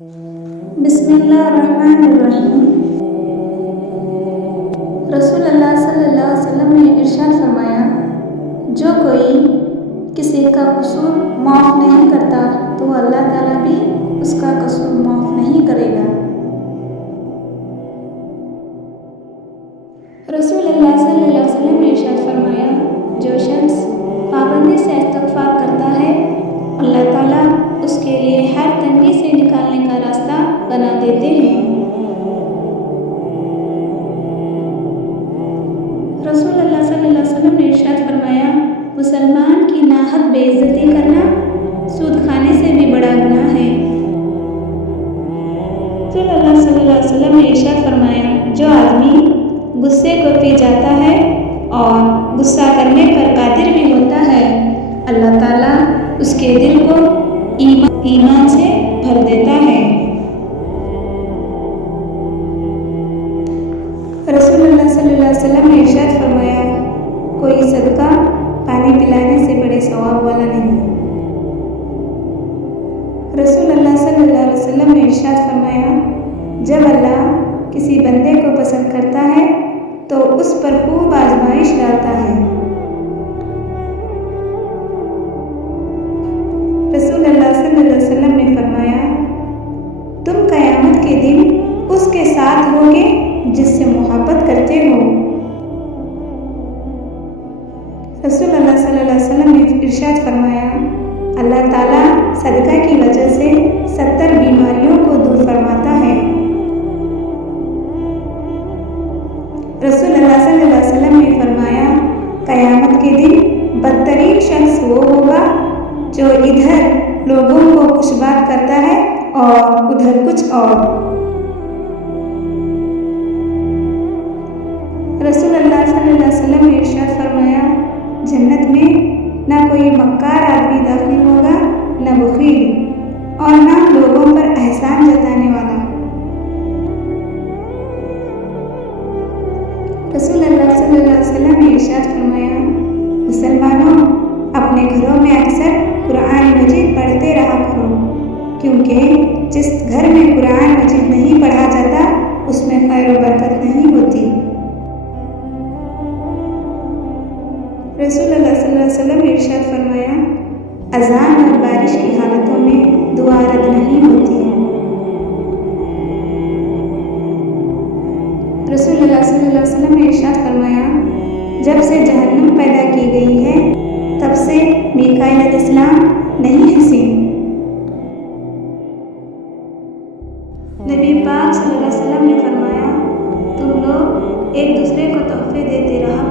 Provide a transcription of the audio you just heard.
بسم اللہ الرحمن الرحیم۔ رسول اللہ صلی اللہ علیہ وسلم نے ارشاد فرمایا، جو کوئی کسی کا قصور معاف نہیں کرتا تو اللہ تعالیٰ بھی اس کا قصور معاف نہیں کرے گا۔ رسول اللہ صلی اللہ علیہ وسلم نے ارشاد فرمایا، جو شخص پابندی سے استغفار کرتا ہے اللہ تعالیٰ اس کے لیے ہر تنگی سے نکالنے کا راستہ بنا دیتے ہیں۔ رسول اللہ صلی اللہ علیہ وسلم نے ارشاد فرمایا، مسلمان کی ناحق بے عزتی کرنا سود کھانے سے بھی بڑا گناہ ہے۔ رسول اللہ صلی اللہ علیہ وسلم نے ارشاد فرمایا، جو آدمی غصے کو پی جاتا ہے اور غصہ کرنے پر قادر بھی ہوتا ہے اللہ تعالیٰ اس کے دل کو ایمان سے بھر دیتا ہے۔ رسول اللہ صلی اللہ علیہ وسلم نے ارشاد فرمایا، کوئی صدقہ پانی پلانے سے بڑے ثواب والا نہیں۔ رسول اللہ صلی اللہ علیہ وسلم نے ارشاد فرمایا، جب اللہ کسی بندے کو پسند کرتا ہے تو اس پر خوب آزمائش ڈالتا ہے۔ رسول اللہ صلی اللہ علیہ وسلم نے فرمایا، تم قیامت کے دن اس کے ساتھ ہوگے جس سے محبت کرتے ہو۔ رسول اللہ صلی اللہ علیہ وسلم نے ارشاد فرمایا، اللہ تعالیٰ صدقہ کی وجہ سے 70 بیماریوں کو دور فرماتا ہے۔ رسول اللہ صلی اللہ علیہ وسلم نے فرمایا، قیامت کے دن بدترین شخص وہ ہوگا جو ادھر لوگوں کو کچھ بات کرتا ہے اور ادھر کچھ اور۔ رسول اللہ صلی اللہ علیہ وسلم نے ارشاد فرمایا، جنت میں نہ کوئی مکار آدمی داخل ہوگا، نہ بخیل، اور نہ لوگوں پر احسان جتانے والا۔ رسول اللہ صلی اللہ علیہ وسلم نے ارشاد فرمایا، مسلمانوں اپنے گھروں میں اکثر قرآن مجید پڑھتے رہا کرو، کیونکہ جس گھر میں قرآن مجید نہیں پڑھا جاتا اس میں خیر و برکت نہیں ہوتی۔ رسول اللہ صلی اللہ علیہ وسلم نے ارشاد فرمایا، اذان اور بارش کی حالتوں میں دعا رد نہیں ہوتی۔ رسول اللہ صلی اللہ علیہ وسلم نے ارشاد فرمایا، جب سے جہنم پیدا کی گئی ہے تب سے میکائیل علیہ السلام نہیں ہنسی۔ نبی پاک صلی اللہ علیہ وسلم نے فرمایا، تم لوگ ایک دوسرے کو تحفے دیتے رہا